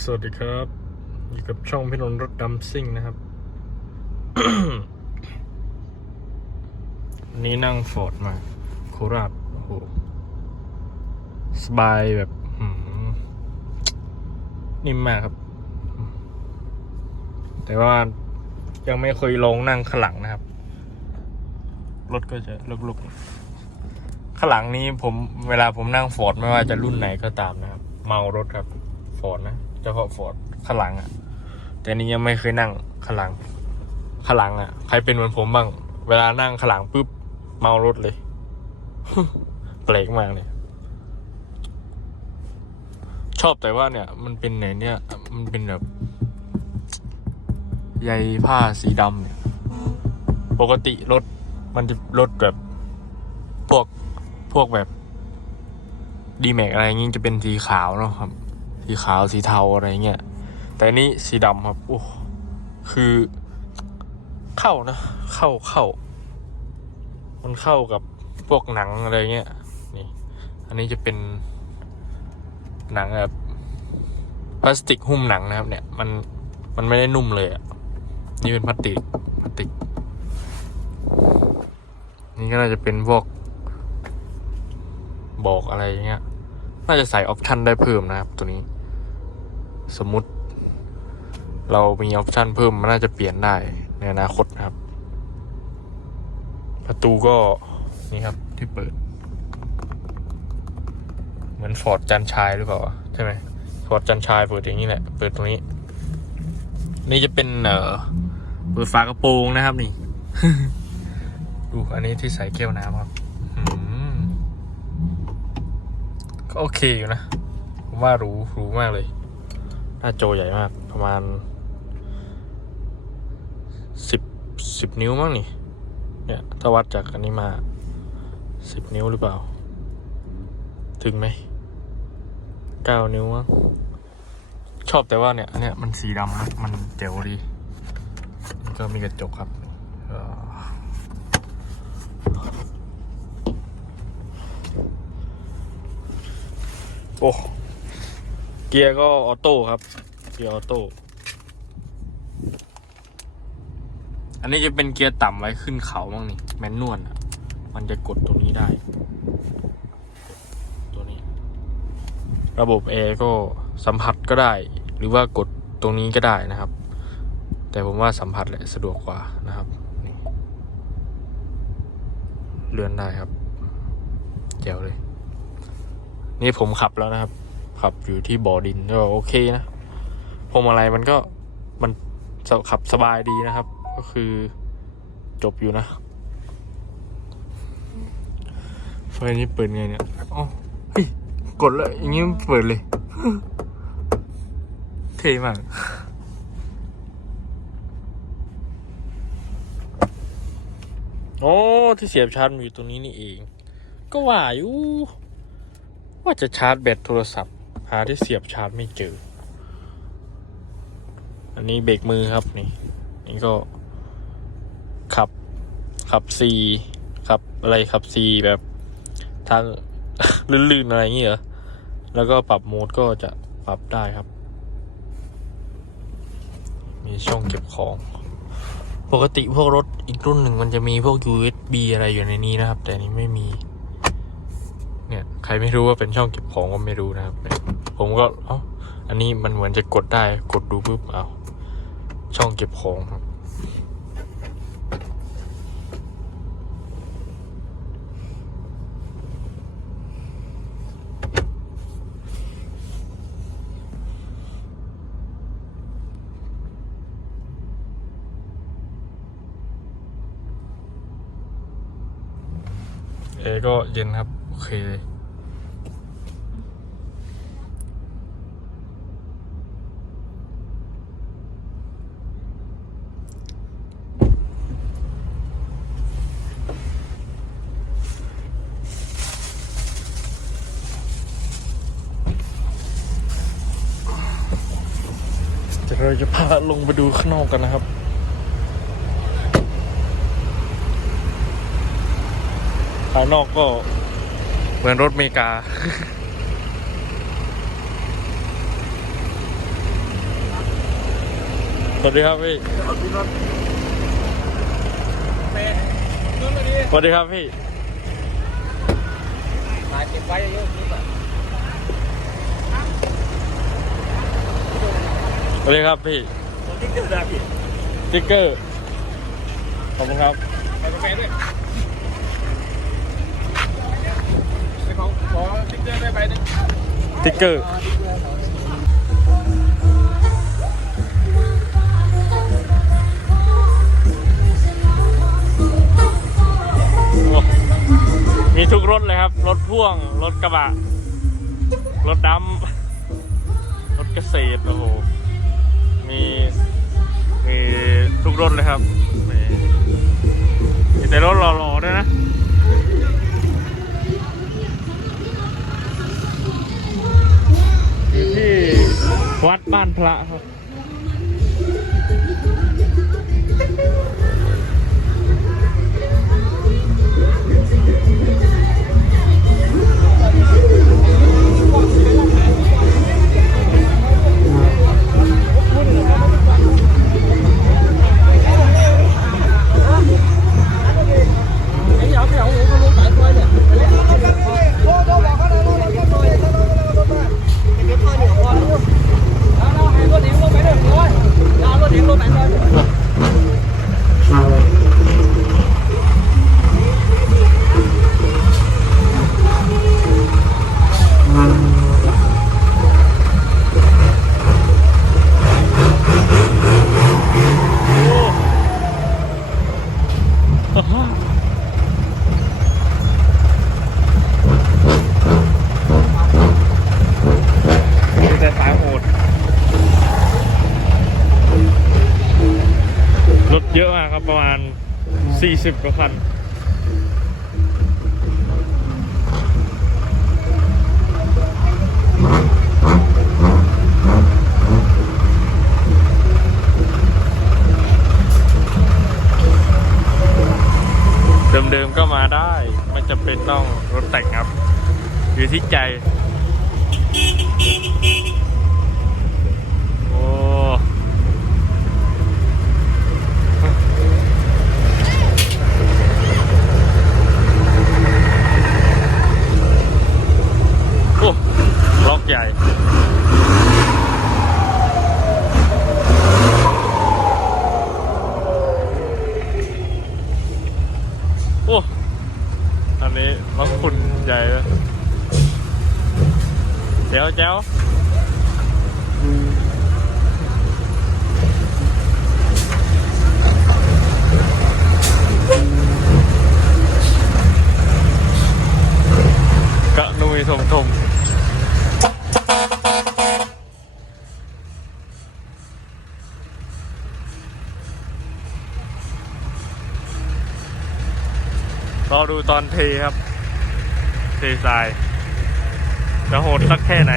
สวัสดีครับ อยู่กับช่องพี่นนท์รถดำซิ่งนะครับ วันนี้นั่งฟอร์ดมา โคราชโอ้โห สบายแบบนิ่มมากครับ แต่ว่ายังไม่เคยลองนั่งข้างหลังนะครับ รถก็จะลุกๆข้างหลังนี้ผมเวลาผมนั่งฟอร์ดไม่ว่าจะรุ่นไหนก็ตามนะครับ เมารถครับฟอร์ดนะ เฉพาะฟอร์ดข้างหลังอะ่ะ แต่นี่ยังไม่เคยนั่งข้างหลังข้างหลังอะ่ะ ใครเป็นเหมือนผมบ้าง เวลานั่งข้างหลังปุ๊บเมารถเลยแปลกมากเลย ชอบแต่ว่าเนี่ย มันเป็นไหนเนี่ย มันเป็นแบบใยผ้าสีดำเนี่ย ปกติรถมันจะรถแบบพวกพวกแบบดีแม็กอะไรอย่างงี้จะเป็นสีขาวเนาะครับ สีขาวสีเทาอะไรเงี้ยแต่นี้สีดำครับโอ้คือเข้านะ เข้าเข้า มันเข้ากับพวกหนังอะไรเงี้ยนี่ อันนี้จะเป็นหนังแบบพลาสติกหุ้มหนังนะครับ เนี่ย มันมันไม่ได้นุ่มเลยอะ่ะนี่เป็นพลาสติกพลาสติก นี่ก็น่าจะเป็นพวกบอกอะไรเงี้ย น่าจะใส่ออปชันได้เพิ่มนะครับตัวนี้ สมมุติ เรามีออปชันเพิ่มมันน่าจะเปลี่ยนได้ในอนาคตนะครับ ประตูก็นี่ครับที่เปิด เหมือนฟอร์ดจันชายหรือเปล่าใช่ไหมฟอร์ดจันชายเปิดอย่างนี้แหละเปิดตรงนี้ นี่จะเป็นเอ่อเปิดฝากระโปรงนะครับนี่ดูอันนี้ที่ใส่แก้วน้ำครับอืม ก็โอเคอยู่นะ ผมว่ารูหรูมากเลย หน้าโจใหญ่มาก ประมาณสิบสิบนิ้วมั้งนี่ เนี่ย ถ้าวัดจากอันนี้มาสิบนิ้วหรือเปล่า ถึงไหมเก้านิ้วมั้งชอบแต่ว่าเนี่ยอันเนี้ยมันสีดำนะมันเจ๋วดีแล้วก็มีกระจกครับเอ่อ โอ้ เกียร์ก็ออโต้ครับ เกียร์ออโต้ อันนี้จะเป็นเกียร์ต่ำไว้ขึ้นเขาบ้างนี่ แมนนวลอะ มันจะกดตรงนี้ได้ ตัวนี้ ระบบแอร์ก็สัมผัสก็ได้ หรือว่ากดตรงนี้ก็ได้นะครับ แต่ผมว่าสัมผัสแหละสะดวกกว่านะครับเลื่อนได้ครับเจ๋วเลย นี่ผมขับแล้วนะครับ ขับอยู่ที่บ่อดินก็โอเคนะพวงมาลัยมันก็มันขับสบายดีนะครับ ก็คือจบอยู่นะไฟนี้เปิดไงเนี่ยอ๋อเฮ้ยกดแล้วอย่างงี้มันเปิดเลย เท่มากโอ้ที่เสียบชาร์จอยู่ตรงนี้นี่เอง ก็ว่าอยู่ ว่าจะชาร์จแบตโทรศัพท์ หาที่เสียบชาร์จไม่เจอ อันนี้เบรกมือครับนี่ นี่ก็ ขับ ขับซีขับอะไรขับซีแบบทางลื่นๆอะไรอย่างเงี้ยเหรอแล้วก็ปรับโหมดก็จะปรับได้ครับ มีช่องเก็บของ ปกติพวกรถอีกรุ่นหนึ่งมันจะมีพวก USB อะไรอยู่ในนี้นะครับ แต่นี้ไม่มี ใครไม่รู้ว่าเป็นช่องเก็บของก็ไม่รู้นะครับ ผมก็เอ้าอันนี้มันเหมือนจะกดได้กดดูปุ๊บเอาช่องเก็บของครับ เอก็เย็นครับ โอเค เราจะพาลงไปดูข้างนอกกันนะครับภายนอกก็เหมือนรถเมกา สวัสดีครับพี่ สวัสดีครับพี่มาเก็บไว้เยอะๆนี่ก่อน สวัสดีครับพี่ติ๊กเกอร์นะพี่สติ๊กเกอร์ ขอบคุณครับไปกาแฟด้วยไปขอขอติ๊กเกอร์ได้ใบหนึงสติ๊กเกอร์โอ้มีทุกรถเลยครับ รถพ่วง รถกระบะ รถดำรถเกษตร โอ้โห มีมีทุกรถเลยครับมีมีแต่รถหล่อๆด้วยนะอยู่ที่วัดบ้านพระครับ แต่สายโหดรถเยอะมากครับประมาณ 40กว่าคัน เดิมๆก็มาได้ไม่จำเป็นต้องรถแต่งครับ อยู่ที่ใจ โอ้ โอ้ ล็อกใหญ่ โอ้ อันนี้ล็อกคุณใหญ่เลย เจ้าเจ้ากะนุยทมทมรอดูตอนเทครับ เททราย จะโหดสักแค่ไหน